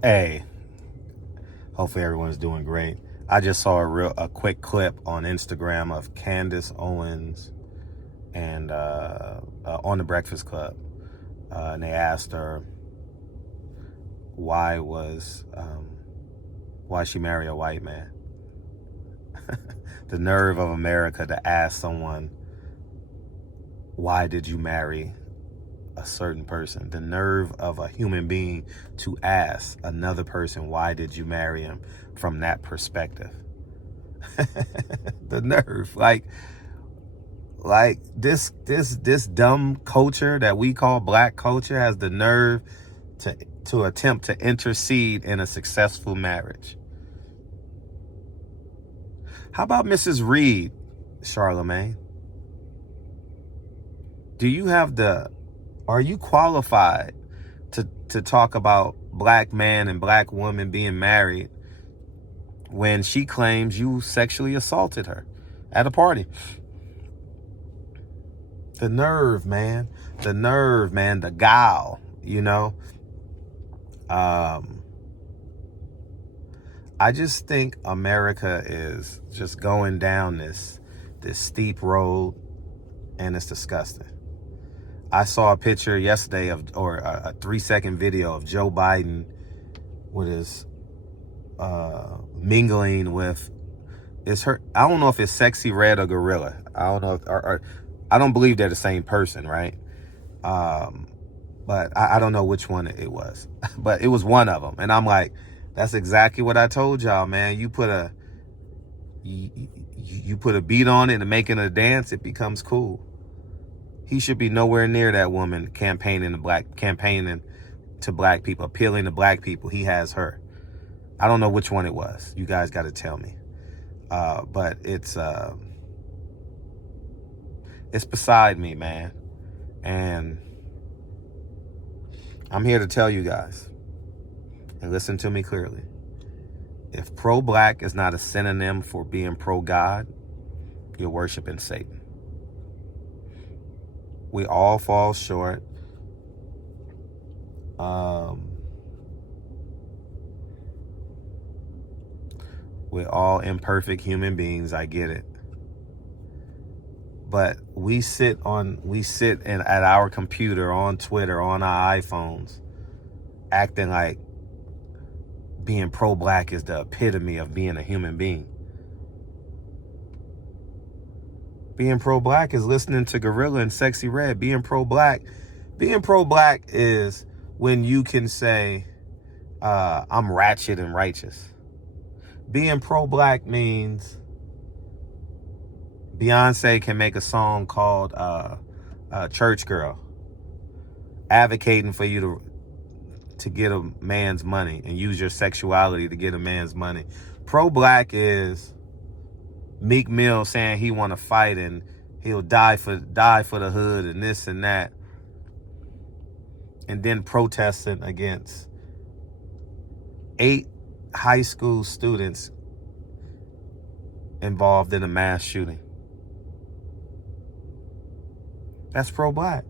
Hey, hopefully everyone's doing great. I just saw a quick clip on Instagram of Candice, Owens, and on the Breakfast Club, and they asked her why she marry a white man. The nerve of America to ask someone, why did you marry a certain person? The nerve of a human being to ask another person, why did you marry him, from that perspective. The nerve, like this dumb culture that we call black culture has the nerve to attempt to intercede in a successful marriage. How about Mrs. Reed, Charlemagne? Are you qualified to talk about black man and black woman being married when she claims you sexually assaulted her at a party? The nerve, man. The nerve, man. The gall, you know? I just think America is just going down this steep road, and it's disgusting. I saw a picture yesterday or a 3-second video of Joe Biden with his mingling with, I don't know if it's Sexy Red or Gorilla. I don't know or I don't believe they're the same person, right? But I don't know which one it was, but it was one of them, and I'm like, that's exactly what I told y'all, man. You put a beat on it and make it a dance, it becomes cool. He should be nowhere near that woman campaigning to black people, appealing to black people. He has her. I don't know which one it was. You guys got to tell me. But it's beside me, man. And I'm here to tell you guys, and listen to me clearly. If pro-black is not a synonym for being pro-God, you're worshiping Satan. We all fall short. We're all imperfect human beings. I get it. But we sit at our computer, on Twitter, on our iPhones, acting like being pro-black is the epitome of being a human being. Being pro-black is listening to Gorilla and Sexy Red. Being pro-black is when you can say, I'm ratchet and righteous. Being pro-black means Beyonce can make a song called Church Girl, advocating for you to get a man's money and use your sexuality to get a man's money. Pro-black is Meek Mill saying he want to fight and he'll die for the hood and this and that, and then protesting against 8 high school students involved in a mass shooting. That's pro-black.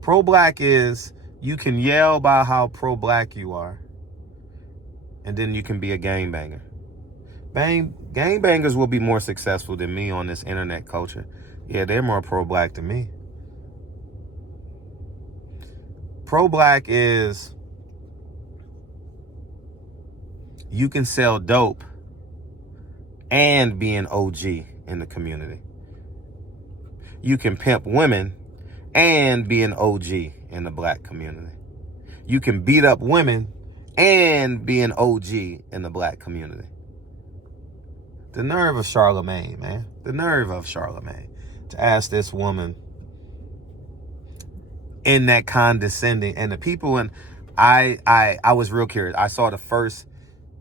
Pro-black is you can yell about how pro-black you are, and then you can be a gangbanger. Gangbangers will be more successful than me on this internet culture. Yeah, they're more pro-black than me. Pro-black is you can sell dope and be an OG in the community. You can pimp women and be an OG in the black community. You can beat up women and be an OG in the black community. The nerve of Charlemagne, man. The nerve of Charlemagne to ask this woman in that condescending, and the people, and I was real curious. I saw the first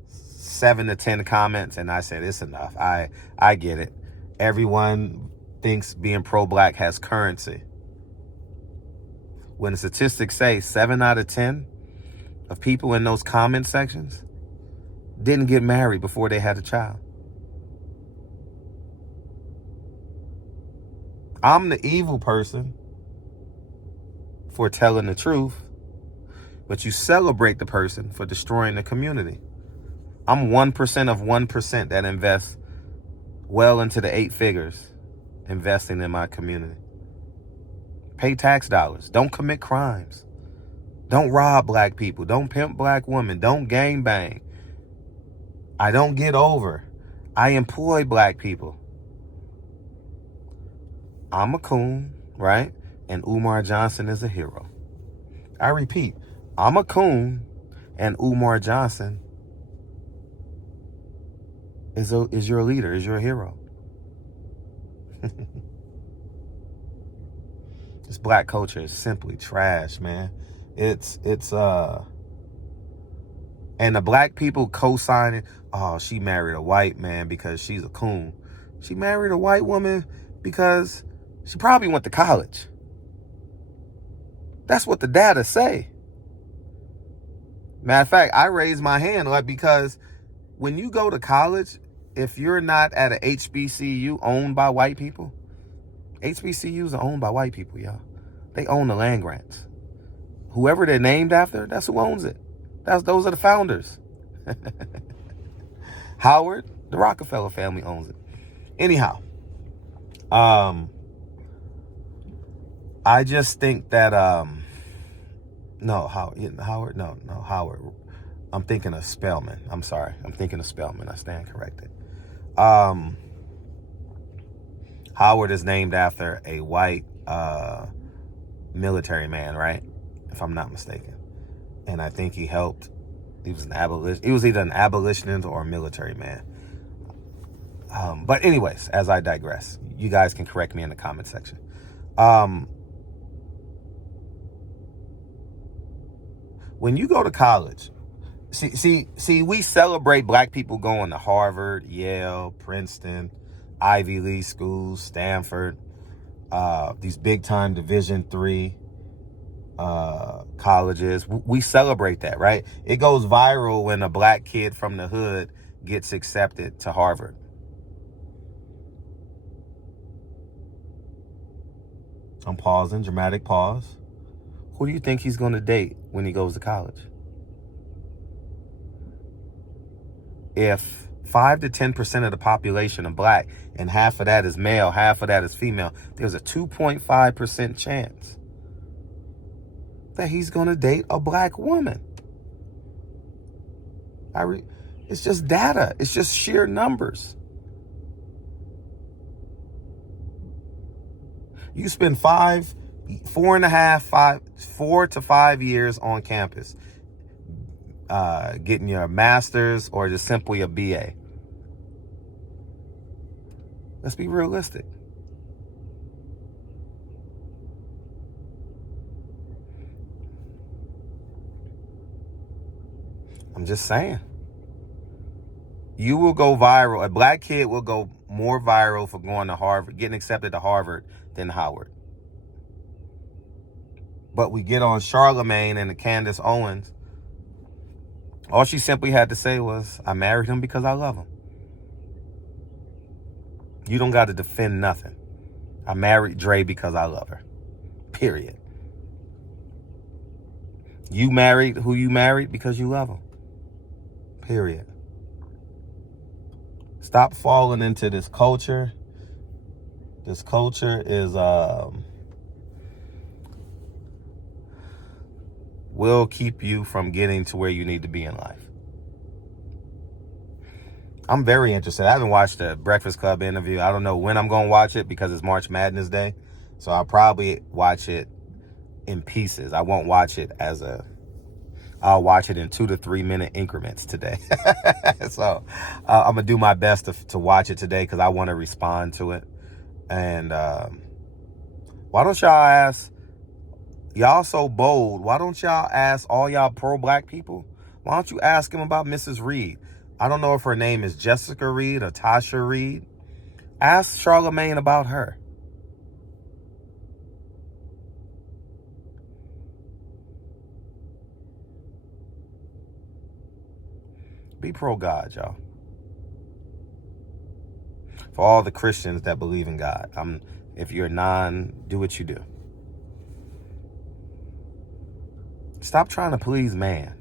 7 to 10 comments and I said, it's enough. I get it. Everyone thinks being pro-black has currency. When the statistics say 7 out of 10 of people in those comment sections didn't get married before they had a child. I'm the evil person for telling the truth, but you celebrate the person for destroying the community. I'm 1% of 1% that invests well into the 8 figures investing in my community. Pay tax dollars. Don't commit crimes. Don't rob black people. Don't pimp black women. Don't gang bang. I don't get over. I employ black people. I'm a coon, right? And Umar Johnson is a hero. I repeat, I'm a coon and Umar Johnson is your leader, is your hero. This black culture is simply trash, man. It's and the black people co-signing, oh, she married a white man because she's a coon. She married a white woman because she probably went to college. That's what the data say. Matter of fact, I raised my hand because when you go to college, if you're not at a HBCU owned by white people, HBCUs are owned by white people, y'all. They own the land grants. Whoever they're named after, that's who owns it. Those are the founders. Howard, the Rockefeller family owns it. Anyhow, I just think that Howard. I'm thinking of Spelman. I'm sorry. I'm thinking of Spelman. I stand corrected. Howard is named after a white military man, right? If I'm not mistaken. And I think he helped. He was either an abolitionist or a military man. But anyways, as I digress, you guys can correct me in the comment section. When you go to college, see, we celebrate black people going to Harvard, Yale, Princeton, Ivy League schools, Stanford, these big time Division III colleges. We celebrate that, right? It goes viral when a black kid from the hood gets accepted to Harvard. I'm pausing, dramatic pause. Who do you think he's going to date when he goes to college? If 5 to 10% of the population are black and half of that is male, half of that is female, there's a 2.5% chance that he's going to date a black woman. It's just data. It's just sheer numbers. You spend 4 to 5 years on campus, getting your master's or just simply a BA. Let's be realistic. I'm just saying. You will go viral. A black kid will go more viral for going to Harvard, getting accepted to Harvard than Howard. But we get on Charlemagne and the Candice Owens. All she simply had to say was, I married him because I love him. You don't got to defend nothing. I married Dre because I love her. Period. You married who you married because you love him. Period. Stop falling into this culture. This culture is will keep you from getting to where you need to be in life. I'm very interested. I haven't watched the Breakfast Club interview. I don't know when I'm going to watch it because it's March Madness Day. So I'll probably watch it in pieces. I won't watch it I'll watch it in 2 to 3 minute increments today. So I'm going to do my best to watch it today because I want to respond to it. And why don't y'all ask, y'all so bold, why don't y'all ask all y'all pro-black people? Why don't you ask them about Mrs. Reed? I don't know if her name is Jessica Reed or Tasha Reed. Ask Charlemagne about her. Be pro-God, y'all. For all the Christians that believe in God. If you're do what you do. Stop trying to please man.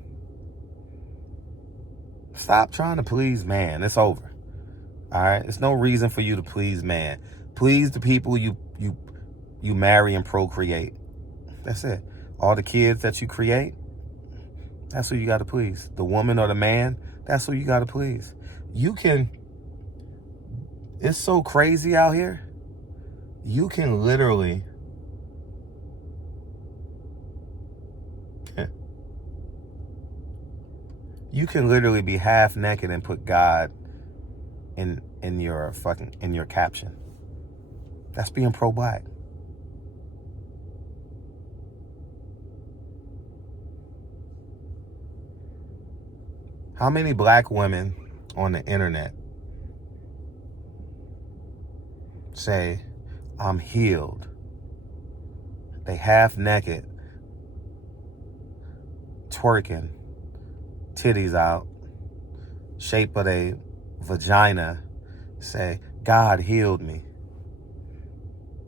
Stop trying to please man. It's over. All right? There's no reason for you to please man. Please the people you marry and procreate. That's it. All the kids that you create, that's who you got to please. The woman or the man, that's who you got to please. It's so crazy out here. You can literally be half naked and put God in your caption. That's being pro-black. How many black women on the internet say, I'm healed? They half naked, twerking, titties out, shape of their vagina, say, God healed me.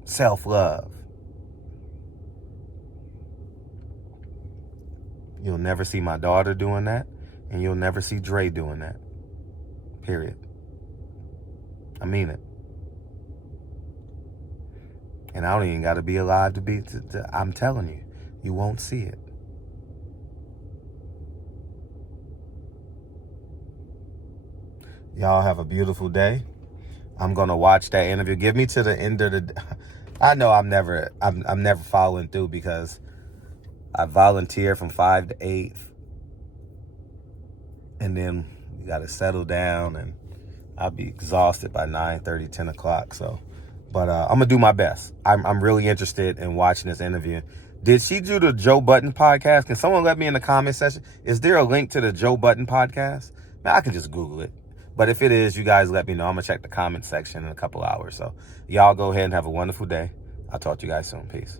Self-love. You'll never see my daughter doing that, and you'll never see Dre doing that. Period. I mean it. And I don't even got to be alive I'm telling you, you won't see it. Y'all have a beautiful day. I'm going to watch that interview. Give me to the end of the... I know I'm never following through because I volunteer from 5 to 8. And then you got to settle down, and I'll be exhausted by 9:30, 10 o'clock. So, but I'm going to do my best. I'm really interested in watching this interview. Did she do the Joe Budden podcast? Can someone let me in the comment section? Is there a link to the Joe Budden podcast? Man, I can just Google it. But if it is, you guys let me know. I'm going to check the comment section in a couple hours. So y'all go ahead and have a wonderful day. I'll talk to you guys soon. Peace.